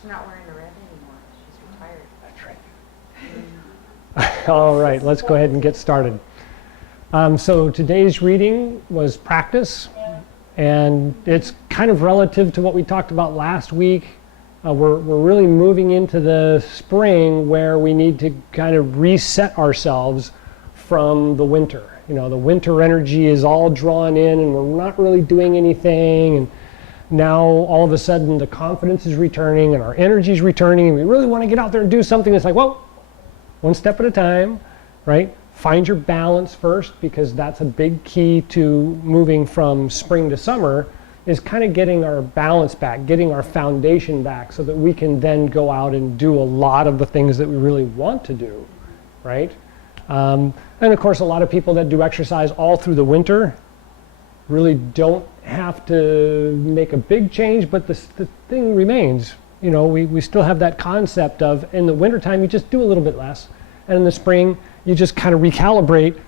She's not wearing the red anymore. She's retired. That's right. All right, let's go ahead and get started. So today's reading was practice, and it's kind of relative to what we talked about last week. We're really moving into the spring where we need to kind of reset ourselves from the winter. You know, the winter energy is all drawn in and we're not really doing anything. And now all of a sudden the confidence is returning and our energy is returning and we really want to get out there and do something. It's like, well, one step at a time, right? Find your balance first, because that's a big key to moving from spring to summer, is kind of getting our balance back, getting our foundation back so that we can then go out and do a lot of the things that we really want to do, right? And of course, a lot of people that do exercise all through the winter really don't have to make a big change, but the thing remains. You know, we still have that concept of, in the wintertime, you just do a little bit less, and in the spring, you just kind of recalibrate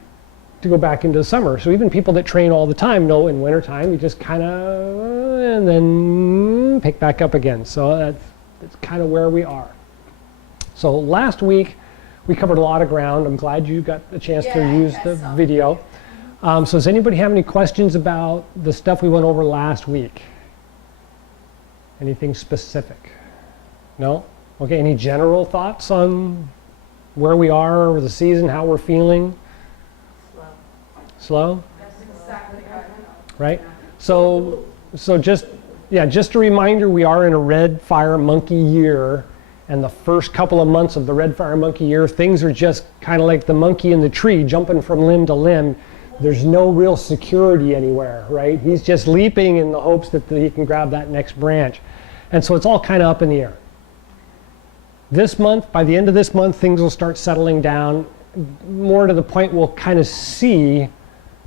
to go back into the summer. So even people that train all the time know in wintertime, you just kind of, and then pick back up again. So that's kind of where we are. So last week, we covered a lot of ground. I'm glad you got a chance to use the video. So does anybody have any questions about the stuff we went over last week? Anything specific? No? Okay, any general thoughts on where we are over the season, how we're feeling? Slow? That's exactly Right? So just a reminder, we are in a red fire monkey year, and the first couple of months of the red fire monkey year, things are just kind of like the monkey in the tree, jumping from limb to limb. There's no real security anywhere, right? He's just leaping in the hopes that he can grab that next branch. And so it's all kind of up in the air. This month, by the end of this month, things will start settling down. More to the point, we'll kind of see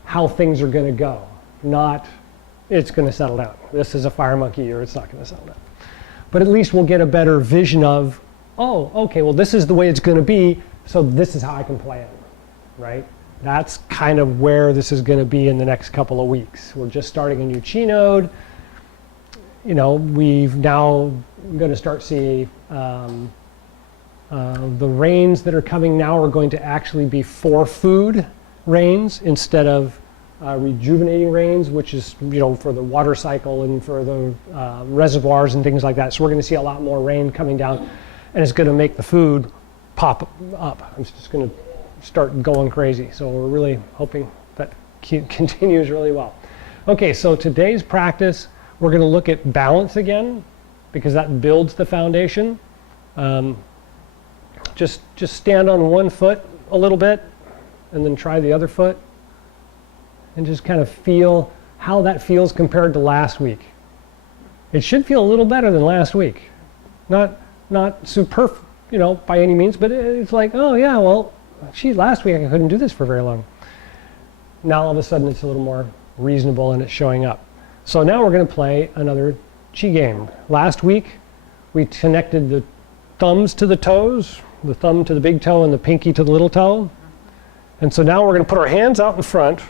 how things are going to go. Not, it's going to settle down. This is a fire monkey year, it's not going to settle down. But at least we'll get a better vision of, oh, okay, well, this is the way it's going to be, so this is how I can play it, right? That's kind of where this is going to be in the next couple of weeks. We're just starting a new Chi node. You know, we've now going to start seeing the rains that are coming now are going to actually be for food rains instead of rejuvenating rains, which is, you know, for the water cycle and for the reservoirs and things like that. So we're going to see a lot more rain coming down, and it's going to make the food pop up. It's just going to start going crazy. So we're really hoping that continues really well. Okay, so today's practice, we're going to look at balance again, because that builds the foundation. Just stand on one foot a little bit, and then try the other foot, and just kind of feel how that feels compared to last week. It should feel a little better than last week. Not super, you know, by any means, but it's like, oh yeah, well, gee, last week I couldn't do this for very long. Now all of a sudden it's a little more reasonable and it's showing up. So now we're going to play another Chi game. Last week we connected the thumbs to the toes, the thumb to the big toe and the pinky to the little toe. And so now we're going to put our hands out in front.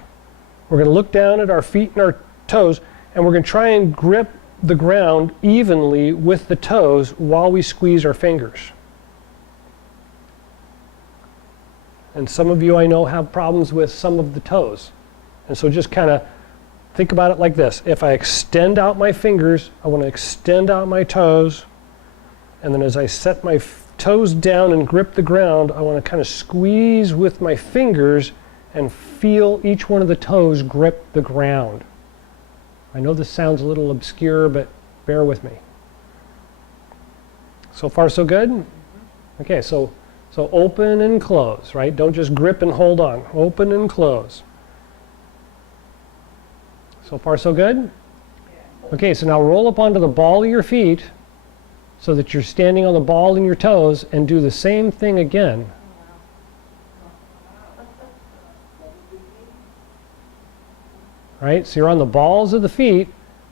We're going to look down at our feet and our toes, and we're going to try and grip the ground evenly with the toes while we squeeze our fingers. And some of you I know have problems with some of the toes. And so just kind of think about it like this. If I extend out my fingers, I want to extend out my toes. And then as I set my toes down and grip the ground, I want to kind of squeeze with my fingers and feel each one of the toes grip the ground. I know this sounds a little obscure, but bear with me. So far, so good? Okay, so open and close, right? Don't just grip and hold on. Open and close. So far, so good? Okay, so now roll up onto the ball of your feet so that you're standing on the ball in your toes, and do the same thing again. Right? So you're on the balls of the feet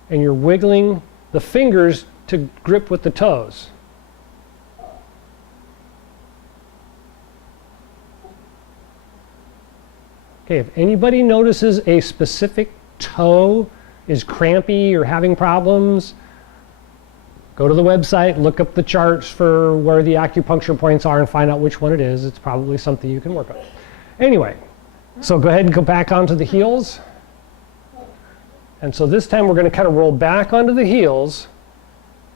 and you're wiggling the fingers to grip with the toes. Okay, if anybody notices a specific toe is crampy or having problems, Go to the website, look up the charts for where the acupuncture points are and find out which one it is. It's probably something you can work on. Anyway, so go ahead and go back onto the heels. And so this time we're going to kind of roll back onto the heels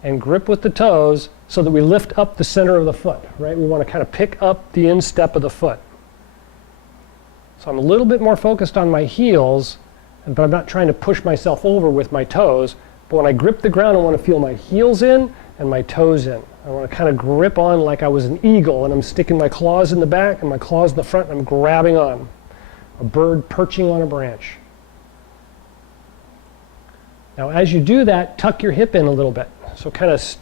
and grip with the toes so that we lift up the center of the foot, right? We want to kind of pick up the instep of the foot. So I'm a little bit more focused on my heels, but I'm not trying to push myself over with my toes. But when I grip the ground, I want to feel my heels in and my toes in. I want to kind of grip on like I was an eagle, and I'm sticking my claws in the back and my claws in the front, and I'm grabbing on. A bird perching on a branch. Now as you do that, tuck your hip in a little bit. So kind of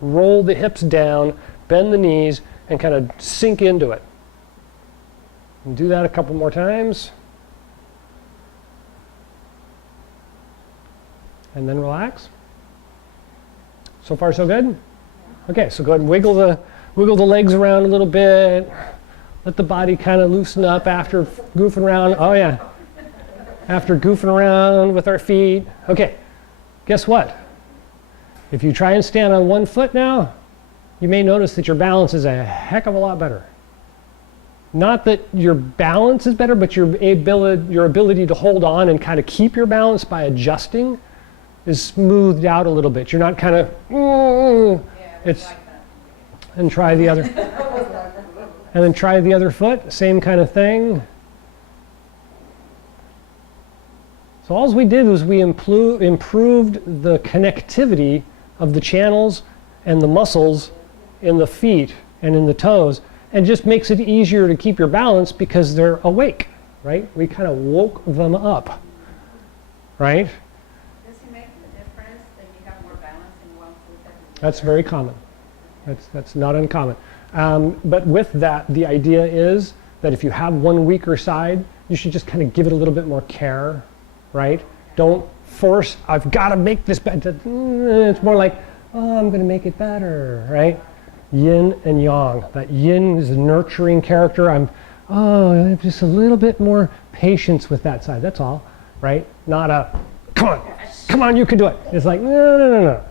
roll the hips down, bend the knees, and kind of sink into it. And do that a couple more times. And then relax. So far so good? Okay, so go ahead and wiggle the legs around a little bit. Let the body kind of loosen up after goofing around. Oh yeah. After goofing around with our feet. Okay, guess what? If you try and stand on one foot now, you may notice that your balance is a heck of a lot better. Not that your balance is better, but your ability to hold on and kind of keep your balance by adjusting is smoothed out a little bit. You're not kind of, it's, and try the other, and then try the other foot, same kind of thing. So all we did was we improved the connectivity of the channels and the muscles in the feet and in the toes, and just makes it easier to keep your balance because they're awake, right? We kind of woke them up, right? Does it make a difference that you have more balance in one foot than the other? That's very common. That's not uncommon. But with that, the idea is that if you have one weaker side, you should just kind of give it a little bit more care, right? Don't force, I've got to make this better. It's more like, oh, I'm going to make it better, right? Yin and yang. That yin is a nurturing character. I have just a little bit more patience with that side. That's all, right? Not a, come on, you can do it. It's like, no.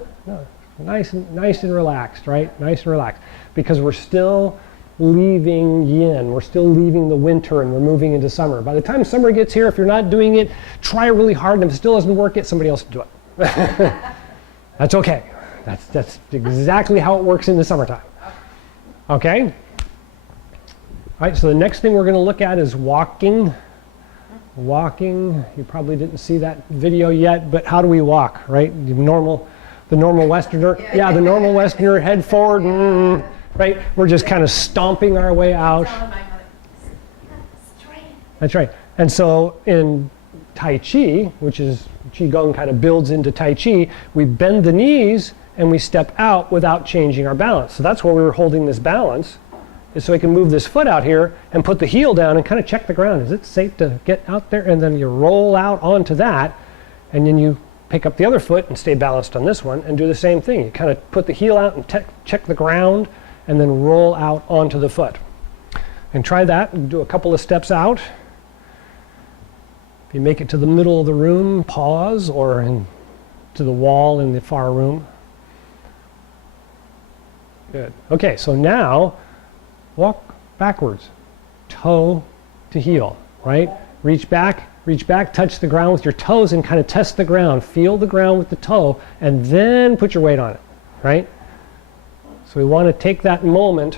Nice and relaxed, right? Nice and relaxed. Because we're still leaving yin. We're still leaving the winter and we're moving into summer. By the time summer gets here, if you're not doing it, try really hard, and if it still doesn't work, get somebody else to do it. That's okay. That's exactly how it works in the summertime. Okay? All right, so the next thing we're going to look at is walking. Walking. You probably didn't see that video yet, but how do we walk, right? The normal Westerner. Yeah, the normal Westerner, head forward, right? We're just kind of stomping our way out. That's right. And so in Tai Chi, which is Chi Gung kind of builds into Tai Chi, we bend the knees and we step out without changing our balance. So that's where we were holding this balance, is so we can move this foot out here and put the heel down and kind of check the ground. Is it safe to get out there? And then you roll out onto that, and then you pick up the other foot and stay balanced on this one and do the same thing. You kind of put the heel out and check the ground and then roll out onto the foot. And try that and do a couple of steps out. If you make it to the middle of the room, pause, or to the wall in the far room. Good. Okay, so now walk backwards, toe to heel, right? Reach back, touch the ground with your toes and kind of test the ground. Feel the ground with the toe and then put your weight on it, right? So we want to take that moment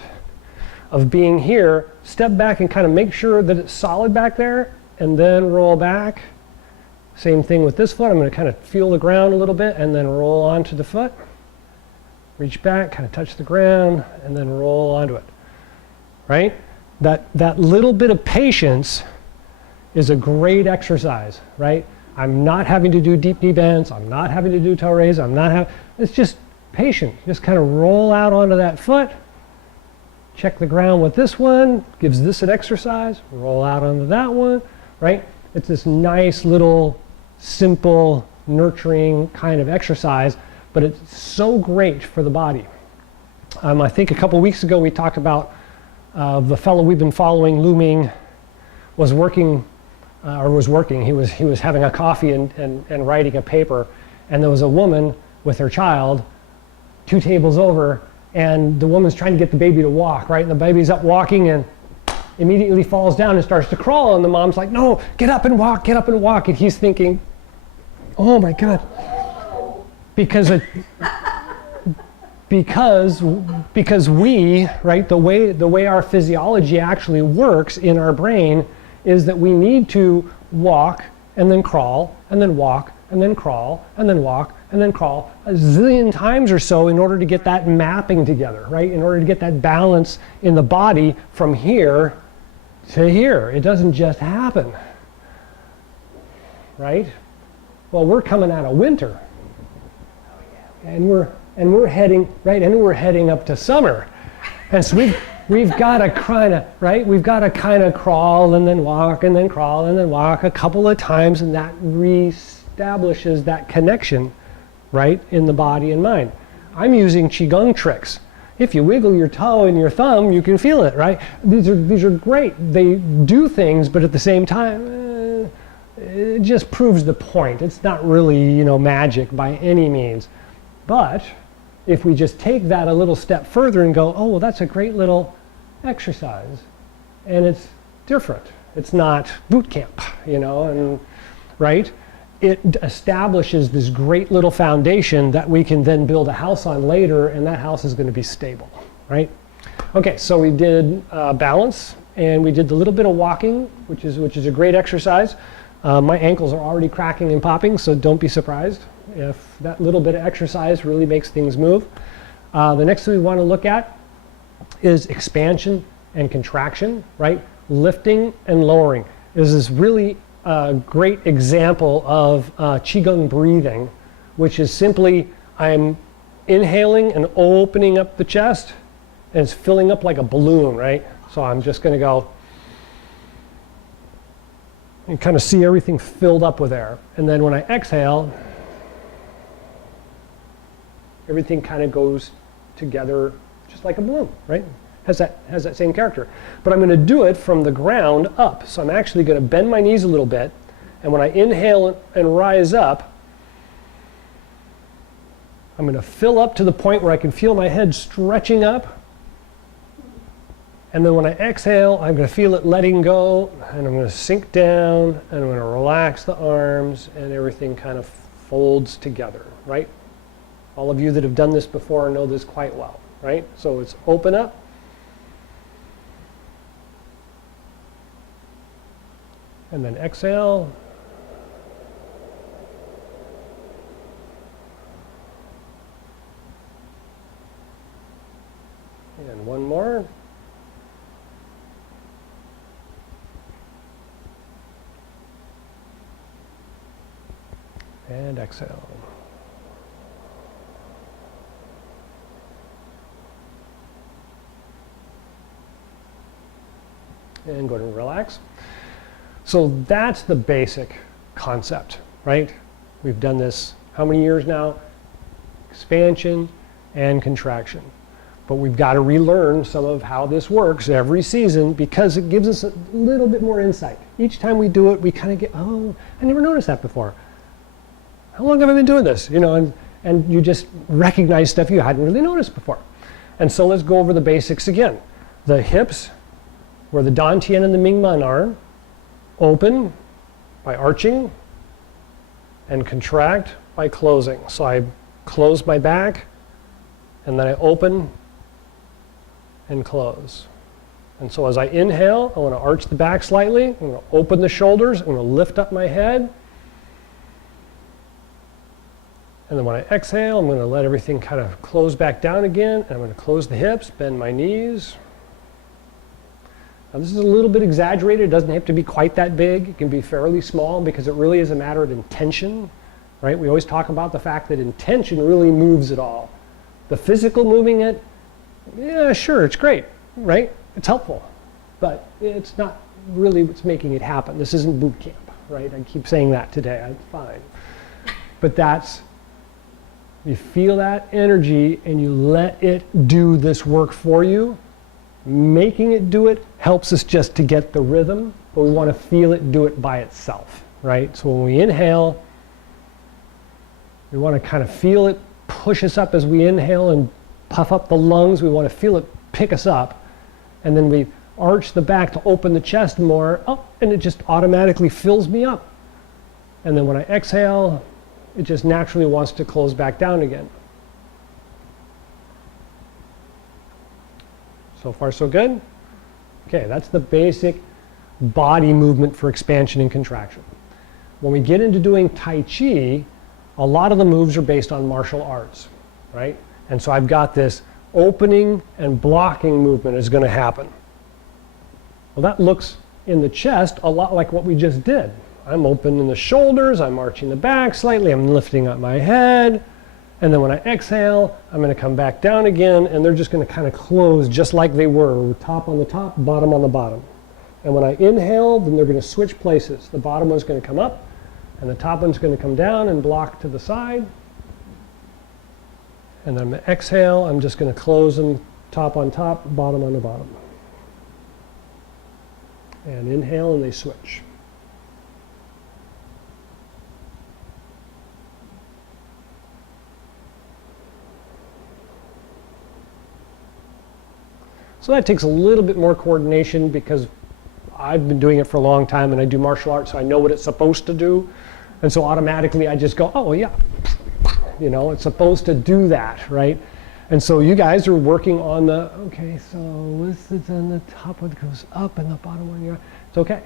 of being here, step back and kind of make sure that it's solid back there, and then roll back. Same thing with this foot. I'm going to kind of feel the ground a little bit and then roll onto the foot. Reach back, kind of touch the ground, and then roll onto it, right? That little bit of patience is a great exercise, right? I'm not having to do deep knee bends. I'm not having to do toe raise. It's just patient. Just kind of roll out onto that foot. Check the ground with this one. Gives this an exercise. Roll out onto that one, right? It's this nice little simple nurturing kind of exercise, but it's so great for the body. I think a couple weeks ago we talked about the fellow we've been following, Lu Ming, was working. He was having a coffee and writing a paper, and there was a woman with her child 2 tables over, and the woman's trying to get the baby to walk, right? And the baby's up walking and immediately falls down and starts to crawl, and the mom's like, no, get up and walk, get up and walk. And he's thinking, oh my God. Because we, right, the way our physiology actually works in our brain is that we need to walk and then crawl and then walk and then crawl and then walk and then crawl a zillion times or so in order to get that mapping together, right? In order to get that balance in the body from here to here. It doesn't just happen, right? Well, we're coming out of winter, and we're heading up to summer, and so we've got to kind of, right? We've got to kind of crawl and then walk and then crawl and then walk a couple of times, and that reestablishes that connection, right, in the body and mind. I'm using Chi Gung tricks. If you wiggle your toe and your thumb, you can feel it, right? These are great. They do things, but at the same time, it just proves the point. It's not really, magic by any means. But if we just take that a little step further and go, oh, well, that's a great little exercise, and it's different. It's not boot camp, and right? It establishes this great little foundation that we can then build a house on later, and that house is going to be stable, right? Okay, so we did balance, and we did the little bit of walking, which is a great exercise. My ankles are already cracking and popping, so don't be surprised if that little bit of exercise really makes things move. The next thing we want to look at is expansion and contraction, right? Lifting and lowering. This is really a great example of Chi Gung breathing, which is simply I'm inhaling and opening up the chest, and it's filling up like a balloon, right? So I'm just going to go and kind of see everything filled up with air. And then when I exhale, everything kind of goes together just like a balloon, right? Has that same character. But I'm going to do it from the ground up. So I'm actually going to bend my knees a little bit. And when I inhale and rise up, I'm going to fill up to the point where I can feel my head stretching up. And then when I exhale, I'm going to feel it letting go. And I'm going to sink down. And I'm going to relax the arms. And everything kind of folds together, right? All of you that have done this before know this quite well, right? So it's open up. And then exhale. And one more. And exhale. And go ahead and relax. So that's the basic concept, right? We've done this how many years now? Expansion and contraction. But we've got to relearn some of how this works every season because it gives us a little bit more insight. Each time we do it, we kind of get, oh, I never noticed that before. How long have I been doing this? And you just recognize stuff you hadn't really noticed before. And so let's go over the basics again. The hips, where the Dantian and the Mingmen are, open by arching and contract by closing. So I close my back and then I open and close. And so as I inhale, I want to arch the back slightly. I'm going to open the shoulders. I'm going to lift up my head. And then when I exhale, I'm going to let everything kind of close back down again. And I'm going to close the hips, bend my knees. Now this is a little bit exaggerated. It doesn't have to be quite that big. It can be fairly small because it really is a matter of intention, right? We always talk about the fact that intention really moves it all. The physical moving it, yeah, sure, it's great, right? It's helpful, but it's not really what's making it happen. This isn't boot camp, right? I keep saying that today. It's fine. But you feel that energy and you let it do this work for you. Making it do it helps us just to get the rhythm, but we want to feel it do it by itself, right? So when we inhale, we want to kind of feel it push us up as we inhale and puff up the lungs. We want to feel it pick us up. And then we arch the back to open the chest more. Oh, and it just automatically fills me up. And then when I exhale, it just naturally wants to close back down again. So far, so good? Okay, that's the basic body movement for expansion and contraction. When we get into doing Tai Chi, a lot of the moves are based on martial arts, right? And so I've got this opening and blocking movement is going to happen. Well, that looks in the chest a lot like what we just did. I'm opening the shoulders, I'm arching the back slightly, I'm lifting up my head, and then when I exhale, I'm going to come back down again, and they're just going to kind of close just like they were, top on the top, bottom on the bottom. And when I inhale, then they're going to switch places. The bottom one's going to come up, and the top one's going to come down and block to the side. And then I'm going to exhale, I'm just going to close them top on top, bottom on the bottom. And inhale, and they switch. So that takes a little bit more coordination because I've been doing it for a long time and I do martial arts, so I know what it's supposed to do. And so automatically I just go, oh yeah, you know, it's supposed to do that, right? And so you guys are working on the, okay, so this is on the top one goes up and the bottom one, it's okay.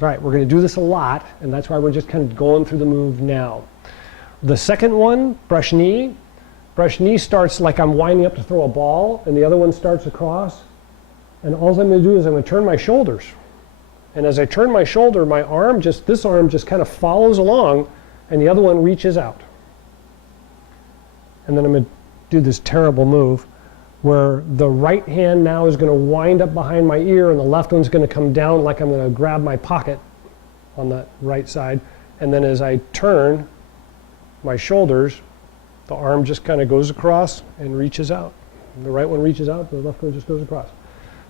All right, we're going to do this a lot, and that's why we're just kind of going through the move now. The second one, brush knee. Brush knee starts like I'm winding up to throw a ball, and the other one starts across. And all I'm going to do is I'm going to turn my shoulders. And as I turn my shoulder, my arm, this arm just kind of follows along, and the other one reaches out. And then I'm going to do this terrible move where the right hand now is going to wind up behind my ear, and the left one's going to come down like I'm going to grab my pocket on the right side. And then as I turn my shoulders, the arm just kind of goes across and reaches out. The right one reaches out, the left one just goes across.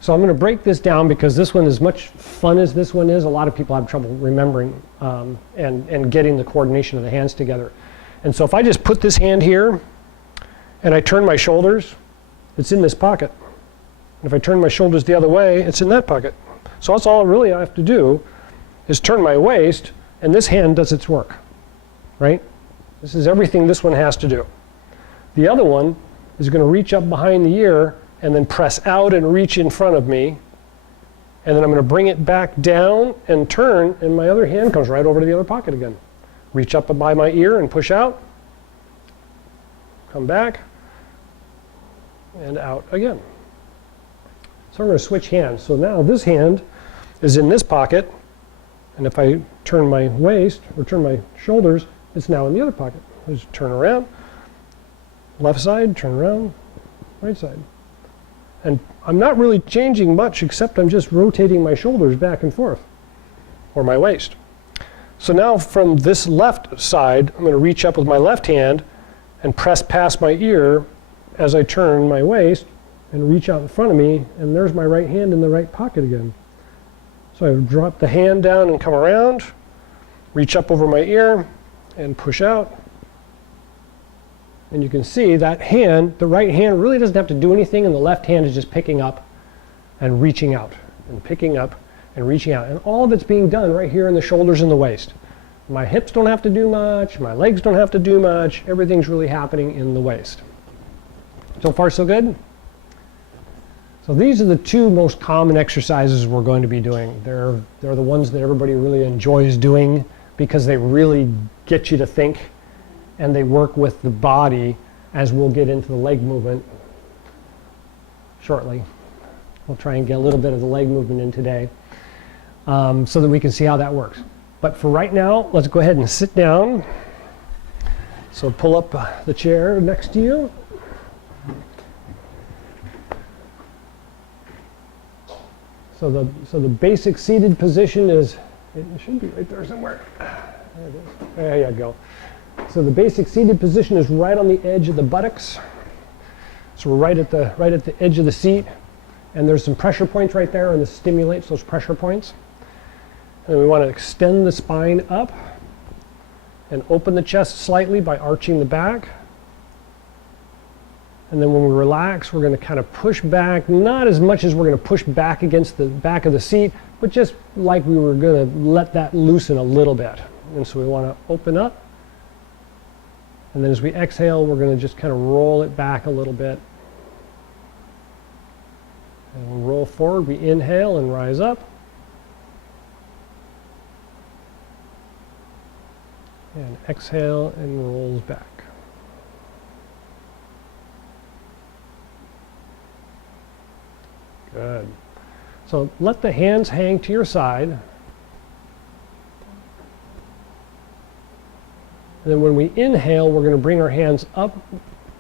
So I'm going to break this down because this one, as much fun as this one is, a lot of people have trouble remembering and getting the coordination of the hands together. And so if I just put this hand here and I turn my shoulders, it's in this pocket. And if I turn my shoulders the other way, it's in that pocket. So that's all really I have to do is turn my waist, and this hand does its work, right? This is everything this one has to do. The other one is going to reach up behind the ear and then press out and reach in front of me. And then I'm going to bring it back down and turn, and my other hand comes right over to the other pocket again. Reach up by my ear and push out. Come back. And out again. So I'm going to switch hands. So now this hand is in this pocket, and if I turn my waist or turn my shoulders, it's now in the other pocket. I just turn around, left side, turn around, right side. And I'm not really changing much except I'm just rotating my shoulders back and forth, or my waist. So now from this left side, I'm going to reach up with my left hand and press past my ear as I turn my waist and reach out in front of me, and there's my right hand in the right pocket again. So I drop the hand down and come around, reach up over my ear, and push out. And you can see that hand, the right hand really doesn't have to do anything, and the left hand is just picking up and reaching out, and picking up and reaching out. And all of it's being done right here in the shoulders and the waist. My hips don't have to do much, my legs don't have to do much, everything's really happening in the waist. So far, so good? So these are the two most common exercises we're going to be doing. They're the ones that everybody really enjoys doing because they really get you to think, and they work with the body, as we'll get into the leg movement shortly. We'll try and get a little bit of the leg movement in today so that we can see how that works. But for right now, let's go ahead and sit down. So pull up the chair next to you. So the basic seated position is, it should be right there somewhere. There it is. There you go. So the basic seated position is right on the edge of the buttocks. So we're right at the edge of the seat, and there's some pressure points right there, and this stimulates those pressure points. And we want to extend the spine up and open the chest slightly by arching the back. And then when we relax, we're going to kind of push back, not as much as we're going to push back against the back of the seat, but just like we were going to let that loosen a little bit. And so we want to open up. And then as we exhale, we're going to just kind of roll it back a little bit. And we'll roll forward. We inhale and rise up. And exhale and rolls back. Good. So let the hands hang to your side. And then when we inhale, we're going to bring our hands up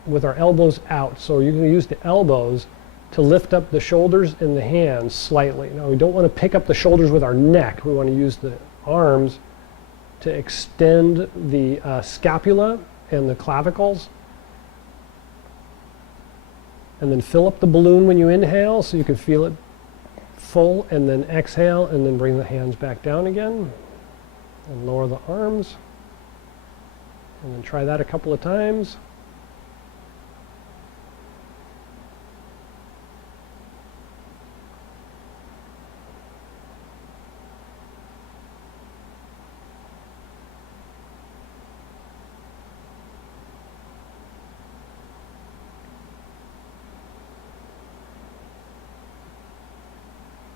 with our elbows out. So you're going to use the elbows to lift up the shoulders and the hands slightly. Now we don't want to pick up the shoulders with our neck. We want to use the arms to extend the scapula and the clavicles. And then fill up the balloon when you inhale so you can feel it full, and then exhale and then bring the hands back down again and lower the arms. And then try that a couple of times.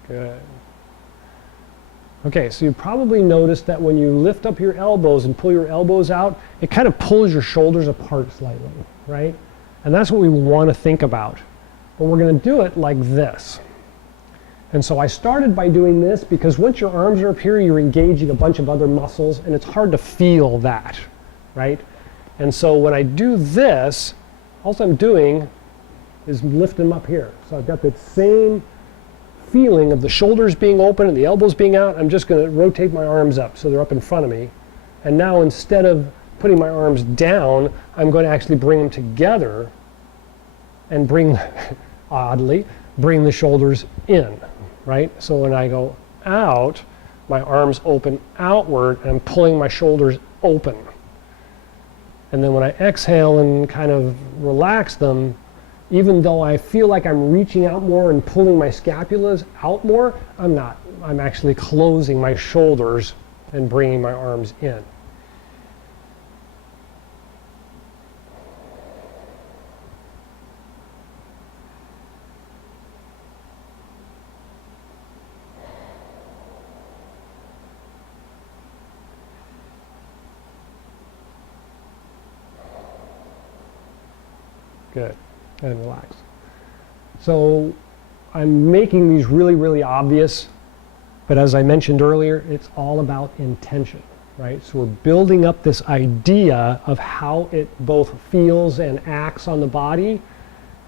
Good. Okay, so you probably noticed that when you lift up your elbows and pull your elbows out, it kind of pulls your shoulders apart slightly, right? And that's what we want to think about. But we're going to do it like this. And so I started by doing this because once your arms are up here, you're engaging a bunch of other muscles, and it's hard to feel that, right? And so when I do this, all I'm doing is lift them up here. So I've got that same feeling of the shoulders being open and the elbows being out. I'm just going to rotate my arms up so they're up in front of me. And now instead of putting my arms down, I'm going to actually bring them together and bring, oddly, bring the shoulders in, right? So when I go out, my arms open outward and I'm pulling my shoulders open. And then when I exhale and kind of relax them, even though I feel like I'm reaching out more and pulling my scapulas out more, I'm not. I'm actually closing my shoulders and bringing my arms in. Good. And relax. So I'm making these really, really obvious, but as I mentioned earlier, it's all about intention, right? So we're building up this idea of how it both feels and acts on the body.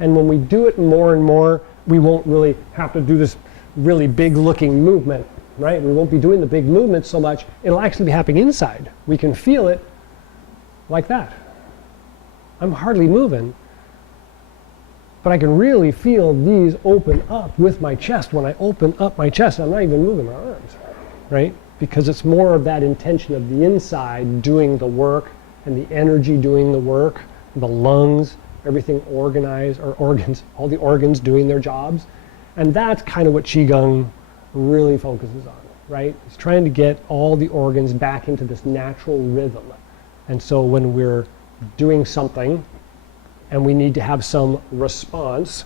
And when we do it more and more, we won't really have to do this really big looking movement, right? We won't be doing the big movement so much. It'll actually be happening inside. We can feel it like that. I'm hardly moving, but I can really feel these open up with my chest. When I open up my chest, I'm not even moving my arms, right? Because it's more of that intention of the inside doing the work and the energy doing the work, the lungs, everything organized, or organs, all the organs doing their jobs. And that's kind of what Chi Gung really focuses on, right? It's trying to get all the organs back into this natural rhythm. And so when we're doing something, and we need to have some response,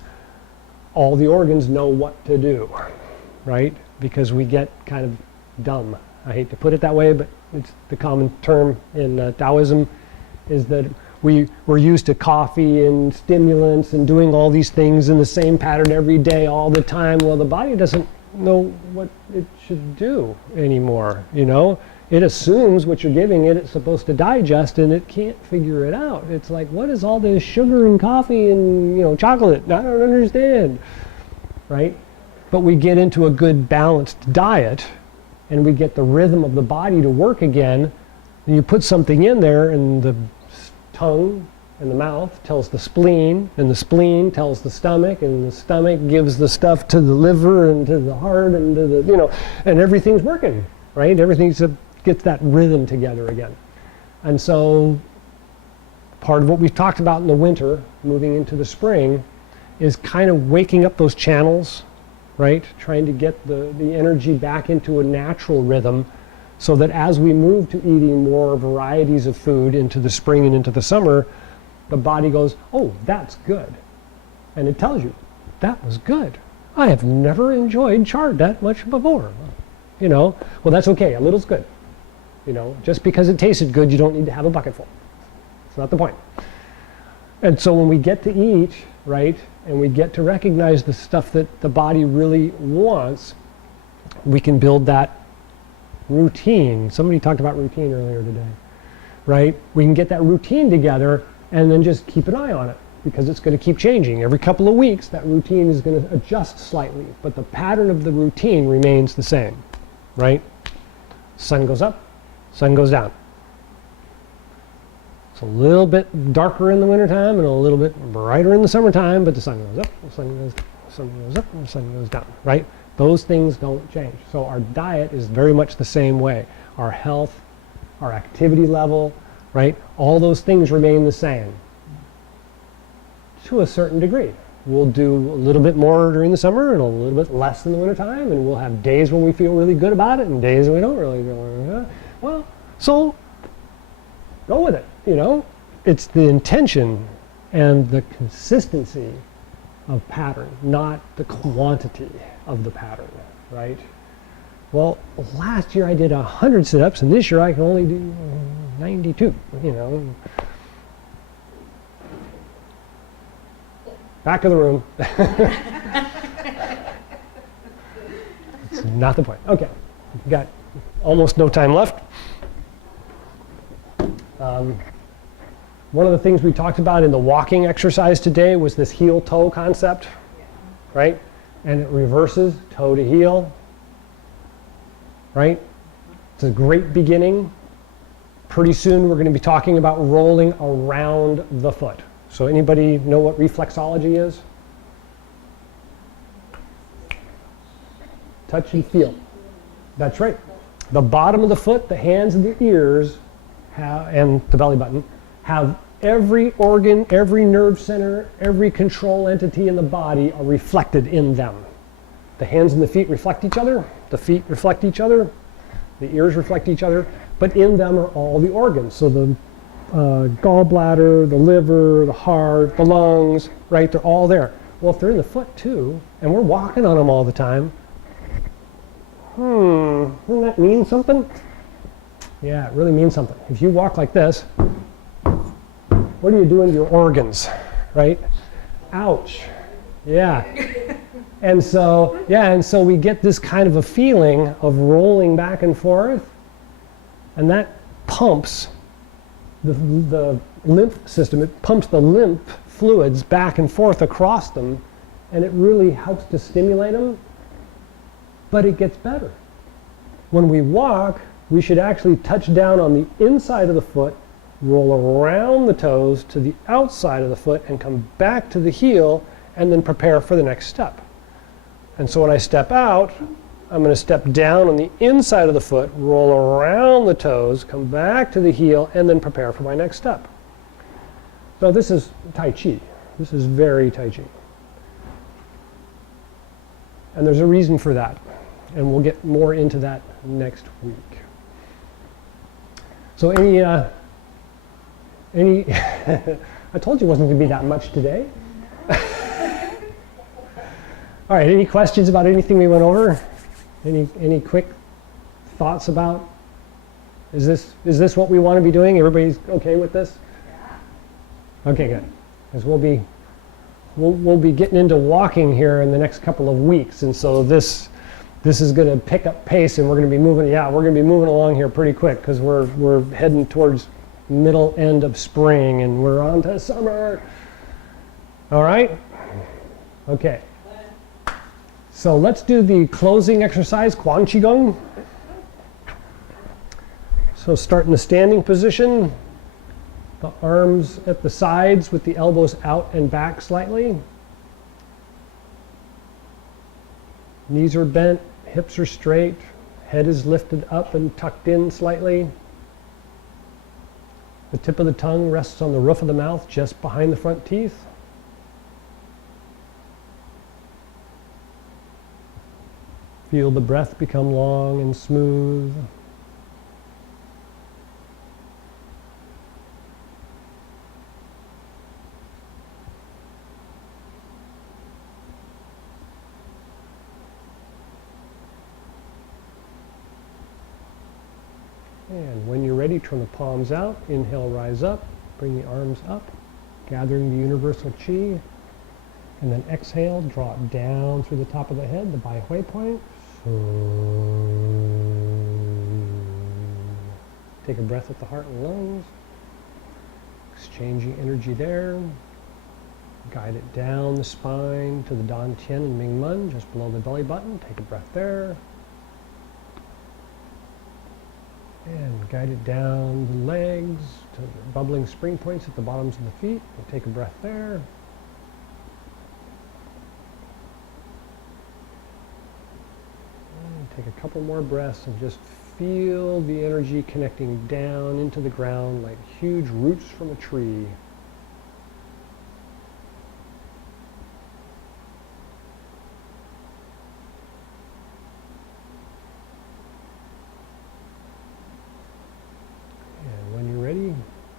all the organs know what to do, right? Because we get kind of dumb. I hate to put it that way, but it's the common term in Taoism, is that we're used to coffee and stimulants and doing all these things in the same pattern every day, all the time. Well, the body doesn't know what it should do anymore, you know? It assumes what you're giving it, it's supposed to digest, and it can't figure it out. It's like, what is all this sugar and coffee and, you know, chocolate? I don't understand, right? But we get into a good balanced diet, and we get the rhythm of the body to work again, and you put something in there, and the tongue and the mouth tells the spleen, and the spleen tells the stomach, and the stomach gives the stuff to the liver and to the heart and to the, you know, and everything's working, right? Everything's gets that rhythm together again. And so part of what we've talked about in the winter, moving into the spring, is kind of waking up those channels, right? Trying to get the energy back into a natural rhythm so that as we move to eating more varieties of food into the spring and into the summer, the body goes, oh, that's good. And it tells you, that was good. I have never enjoyed chard that much before. You know, well, that's okay. A little's good. You know, just because it tasted good, you don't need to have a bucketful. It's not the point. And so when we get to eat, right, and we get to recognize the stuff that the body really wants, we can build that routine. Somebody talked about routine earlier today, right? We can get that routine together and then just keep an eye on it, because it's going to keep changing. Every couple of weeks, that routine is going to adjust slightly, but the pattern of the routine remains the same, right? Sun goes up, sun goes down. It's a little bit darker in the wintertime and a little bit brighter in the summertime, but the sun goes up, the sun goes up, and the sun goes down, right? Those things don't change. So our diet is very much the same way. Our health, our activity level, right? All those things remain the same to a certain degree. We'll do a little bit more during the summer and a little bit less in the wintertime, and we'll have days when we feel really good about it and days when we don't really feel really good. Well, so go with it, you know? It's the intention and the consistency of pattern, not the quantity of the pattern, right? Well, last year I did 100 sit-ups, and this year I can only do 92, you know? Back of the room. It's not the point. Okay, we've got almost no time left. One of the things we talked about in the walking exercise today was this heel-toe concept, right? And it reverses toe to heel, right? It's a great beginning. Pretty soon we're going to be talking about rolling around the foot. So anybody know what reflexology is? Touch and feel. That's right. The bottom of the foot, the hands and the ears, and the belly button, have every organ, every nerve center, every control entity in the body are reflected in them. The hands and the feet reflect each other. The feet reflect each other. The ears reflect each other. But in them are all the organs. So the gallbladder, the liver, the heart, the lungs, right? They're all there. Well, if they're in the foot too, and we're walking on them all the time, doesn't that mean something? Yeah, it really means something. If you walk like this, what are you doing to your organs, right? Ouch. Yeah. And so we get this kind of a feeling of rolling back and forth, and that pumps the lymph system. It pumps the lymph fluids back and forth across them, and it really helps to stimulate them, but it gets better. When we walk, we should actually touch down on the inside of the foot, roll around the toes to the outside of the foot, and come back to the heel, and then prepare for the next step. And so when I step out, I'm going to step down on the inside of the foot, roll around the toes, come back to the heel, and then prepare for my next step. So this is Tai Chi. This is very Tai Chi. And there's a reason for that. And we'll get more into that next week. So any I told you it wasn't going to be that much today. All right, any questions about anything we went over? Any quick thoughts about, is this what we want to be doing? Everybody's okay with this? Yeah. Okay, good. Because we'll be getting into walking here in the next couple of weeks, and so this is going to pick up pace, and we're going to be moving along here pretty quick, because we're heading towards middle end of spring, and we're on to summer. All right? Okay. So let's do the closing exercise, Chi Gung. So start in the standing position, the arms at the sides with the elbows out and back slightly. Knees are bent, hips are straight, head is lifted up and tucked in slightly. The tip of the tongue rests on the roof of the mouth just behind the front teeth. Feel the breath become long and smooth. And when you're ready, turn the palms out. Inhale, rise up. Bring the arms up, gathering the universal chi. And then exhale, draw it down through the top of the head, the Bai Hui point. Take a breath at the heart and lungs. Exchanging energy there. Guide it down the spine to the Dan Tian and Ming Men, just below the belly button. Take a breath there. And guide it down the legs to the bubbling spring points at the bottoms of the feet. And take a breath there. And take a couple more breaths and just feel the energy connecting down into the ground like huge roots from a tree.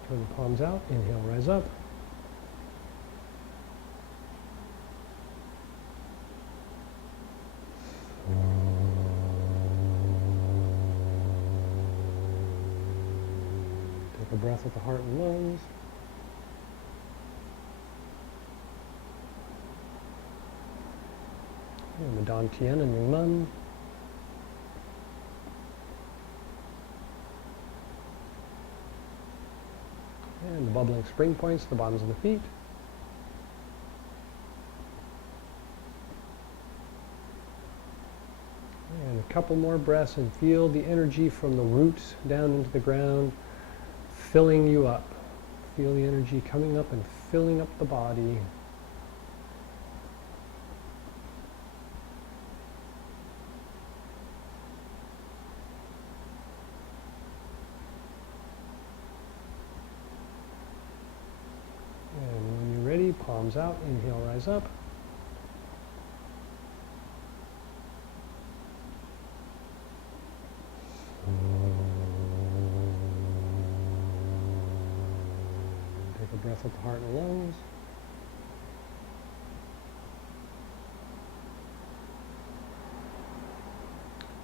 Turn the palms out, inhale, rise up. Take a breath at the heart and lungs. And the Dan Tian and Ming Men. And the bubbling spring points, the bottoms of the feet. And a couple more breaths and feel the energy from the roots down into the ground, filling you up. Feel the energy coming up and filling up the body. Palms out, inhale, rise up. Take a breath at the heart and lungs.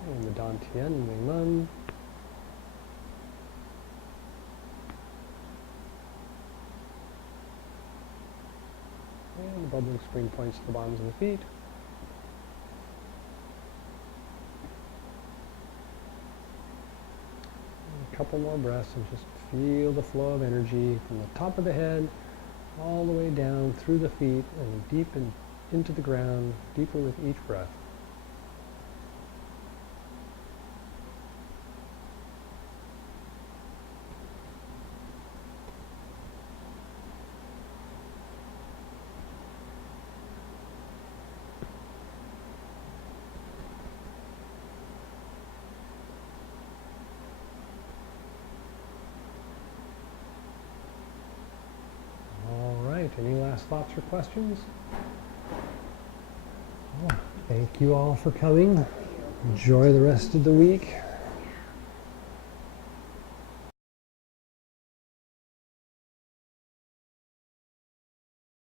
And the Dan Tian and Ming Men. And the bubbling spring points to the bottoms of the feet. And a couple more breaths and just feel the flow of energy from the top of the head all the way down through the feet and deep into the ground, deeper with each breath. Any last thoughts or questions? Thank you all for coming. Enjoy the rest of the week.